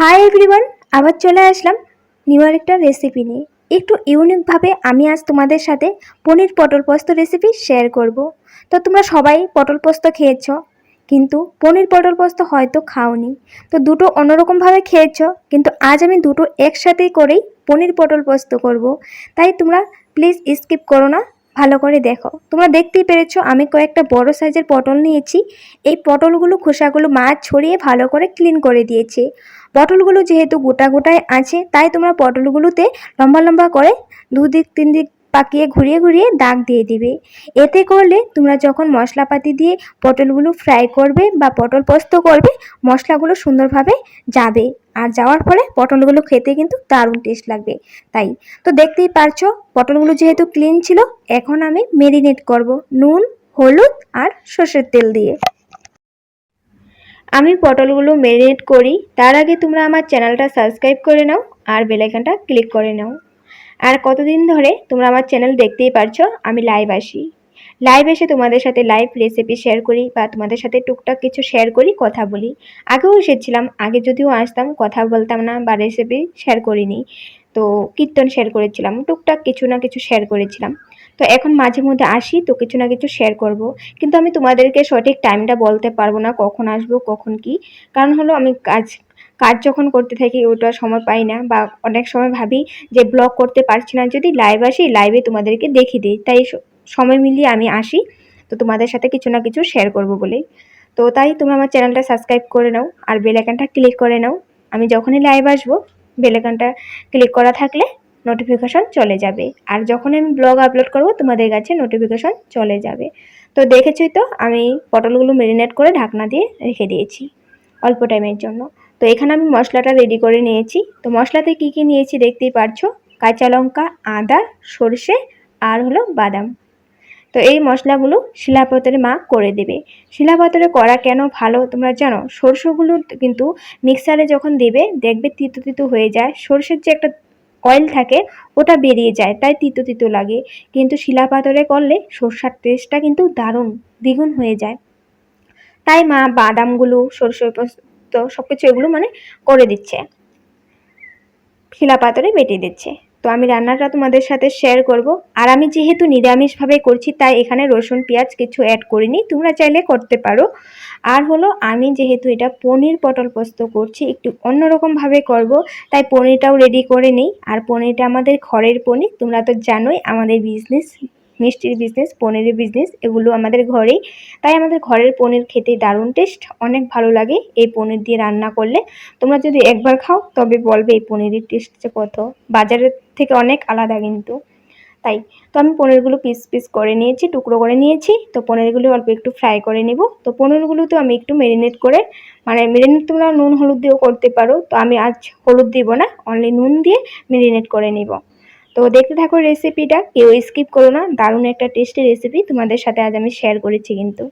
Hi everyone আবার চলে আসলাম new একটা রেসিপি নিয়ে। একটু ইউনিকভাবে আমি আজ তোমাদের সাথে পনির পটল পোস্ত রেসিপি শেয়ার করব। তো তোমরা সবাই পটল পোস্ত খেয়েছো, কিন্তু পনির পটল পোস্ত হয়তো খাওনি। তো দুটো অন্যরকমভাবে খেয়েছো, কিন্তু আজ আমি দুটো একসাথেই করেই পনির পটল পোস্ত করব। তাই তোমরা প্লিজ স্কিপ করো না, ভালো করে দেখো। তোমরা দেখতেই পেরেছ আমি কয়েকটা বড় সাইজের পটল নিয়েছি। এই পটলগুলো খোসাগুলো মাছ ছড়িয়ে ভালো করে ক্লিন করে দিয়েছে। পটলগুলো যেহেতু গোটা গোটায় আছে, তাই তোমরা পটলগুলোতে লম্বা লম্বা করে দুদিক তিন দিক পাকিয়ে ঘুরিয়ে ঘুরিয়ে দাগ দিয়ে দিবে। এতে করলে তোমরা যখন মশলাপাতি দিয়ে পটলগুলো ফ্রাই করবে বা পটল পোস্ত করবে, মশলাগুলো সুন্দরভাবে যাবে। আর যাওয়ার ফলে পটলগুলো খেতে কিন্তু দারুণ টেস্ট লাগবে। তাই তো দেখতেই পারছ, পটলগুলো যেহেতু ক্লিন ছিল, এখন আমি মেরিনেট করব নুন, হলুদ আর সর্ষের তেল দিয়ে। আমি পটলগুলো মেরিনেট করি। তার আগে তোমরা আমার চ্যানেলটা সাবস্ক্রাইব করে নাও আর বেলাইকানটা ক্লিক করে নাও। আর কতদিন ধরে তোমরা আমার চ্যানেল দেখতেই পারছ, আমি লাইভ আসি। লাইভ এসে তোমাদের সাথে লাইভ রেসিপি শেয়ার করি বা তোমাদের সাথে টুকটাক কিছু শেয়ার করি, কথা বলি। আগেও এসেছিলাম, আগে যদিও আসতাম, কথা বলতাম না বা রেসিপি শেয়ার করিনি। তো কীর্তন শেয়ার করেছিলাম, টুকটাক কিছু না কিছু শেয়ার করেছিলাম। তো এখন মাঝে মধ্যে আসি, তো কিছু না কিছু শেয়ার করব। কিন্তু আমি তোমাদেরকে সঠিক টাইমটা বলতে পারব না কখন আসব, কখন কি। কারণ হলো আমি কাজ কাজ যখন করতে থাকি, ওটা সময় পাই না বা অনেক সময় ভাবি যে ব্লগ করতে পারছি না। যদি লাইভ আসি লাইভে তোমাদেরকে দেখিয়ে দিই। তাই সময় মিলিয়ে আমি আসি। তো তোমাদের সাথে কিছু না কিছু শেয়ার করব বলে। তো তাই তুমি আমার চ্যানেলটা সাবস্ক্রাইব করে নাও আর বেলাইকানটা ক্লিক করে নাও। আমি যখনই লাইভ আসব বেলাইকানটা ক্লিক করা থাকলে নোটিফিকেশন চলে যাবে। আর যখন আমি ব্লগ আপলোড করব, তোমাদের কাছে নোটিফিকেশন চলে যাবে। তো দেখেছই তো, আমি পটলগুলো মেরিনেট করে ঢাকনা দিয়ে রেখে দিয়েছি অল্প টাইমের জন্য। তো এখানে আমি মশলাটা রেডি করে নিয়েছি। তো মশলাতে কি কি নিয়েছি দেখতেই পারছ? কাঁচা লঙ্কা, আদা, সর্ষে আর হলো বাদাম। তো এই মশলাগুলো শিলাপাতরে মা করে দেবে। শিলাপাতরে করা কেন ভালো তোমরা জানো? সরষেগুলো কিন্তু মিক্সারে যখন দেবে, দেখবে তিতো তিতো হয়ে যায়। সর্ষের যে একটা অয়েল থাকে, ওটা বেরিয়ে যায়, তাই তিতো তিতো লাগে। কিন্তু শিলা পাথরে করলে সর্ষার টেস্টটা কিন্তু দারুণ, দ্বিগুণ হয়ে যায়। তাই মা বাদামগুলো, সরষে পোস্ত সব কিছু এগুলো মানে করে দিচ্ছে। শিলা পাথরে বেটে দিচ্ছে। তো আমি রান্নাটা তোমাদের সাথে শেয়ার করব। আর আমি যেহেতু নিরামিষভাবে করছি, তাই এখানে রসুন, পেঁয়াজ কিছু অ্যাড করিনি। তোমরা চাইলে করতে পারো। আর হলো, আমি যেহেতু এটা পনির পটল পোস্ত করছি, একটু অন্যরকমভাবে করব, তাই পনিরটাও রেডি করে নিই। আর পনিরটা আমাদের ঘরের পনির, তোমরা তো জানোই আমাদের বিজনেস মিষ্টির বিজনেস পনিরের বিজনেস এগুলো আমাদের ঘরেই। তাই আমাদের ঘরের পনির খেতে দারুণ টেস্ট অনেক ভালো লাগে এই পনির দিয়ে রান্না করলে। তোমরা যদি একবার খাও, তবে বলবে এই পনিরের টেস্ট কত। বাজারের থেকে অনেক আলাদা কিন্তু। তাই, তো আমি পনিরগুলো পিস পিস করে নিয়েছি, টুকরো করে নিয়েছি। তো পনিরগুলো অল্প একটু ফ্রাই করে নেব। তো পনিরগুলো তো আমি একটু মেরিনেট করে মানে মেরিনেট তোমরা নুন, হলুদ দিয়েও করতে পারো। তো আমি আজ হলুদ দিব না অনলি নুন দিয়ে মেরিনেট করে নিব। তো দেখতে থাকো রেসিপিটা কেউ স্কিপ করো না। দারুণ একটা টেস্টি রেসিপি তোমাদের সাথে আজ আমি শেয়ার করেছি কিন্তু।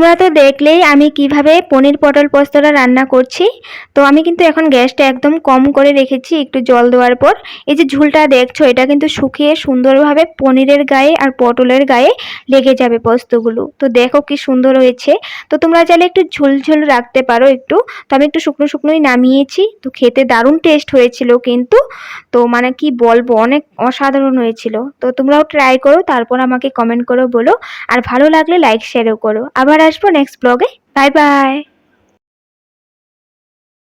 তোমরা তো দেখলেই আমি কীভাবে পনির পটল পোস্তটা রান্না করছি। তো আমি কিন্তু এখন গ্যাসটা একদম কম করে রেখেছি একটু জল দেওয়ার পর। এই যে ঝুলটা দেখছ, এটা কিন্তু শুকিয়ে সুন্দরভাবে পনিরের গায়ে আর পটলের গায়ে লেগে যাবে পোস্তগুলো। তো দেখো কি সুন্দর হয়েছে। তো তোমরা চাইলে একটু ঝুল ঝুল রাখতে পারো একটু। তো আমি একটু শুকনো শুকনোই নামিয়েছি। তো খেতে দারুণ টেস্ট হয়েছিল কিন্তু। তো মানে কি বলব, অনেক অসাধারণ হয়েছিল। তো তোমরাও ট্রাই করো, তারপর আমাকে কমেন্ট করো, বলো। আর ভালো লাগলে লাইক, শেয়ারও করো। আবার আসব নেক্সট ব্লগে বাই বাই